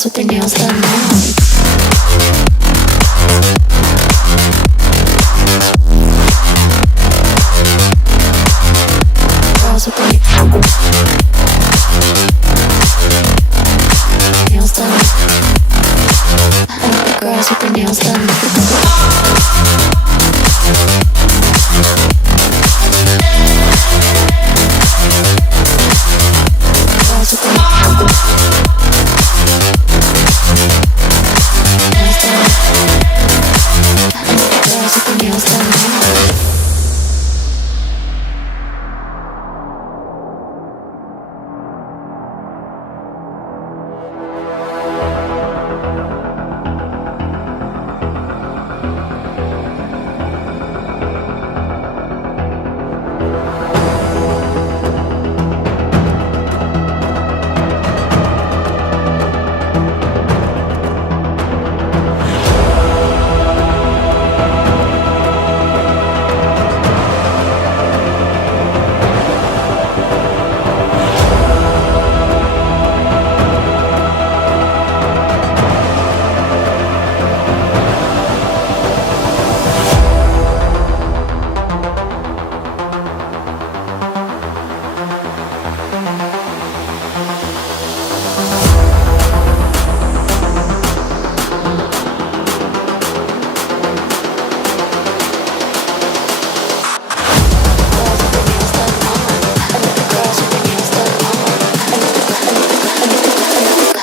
girls with their nails done now. Girls with their nails done. I like the girls with their nails done. Girls with their nails done now.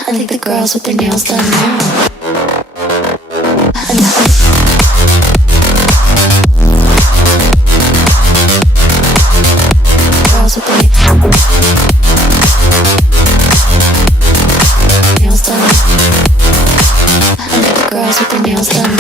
I think the girls with their nails done now. Girls with their nails done. I think the girls with their nails done.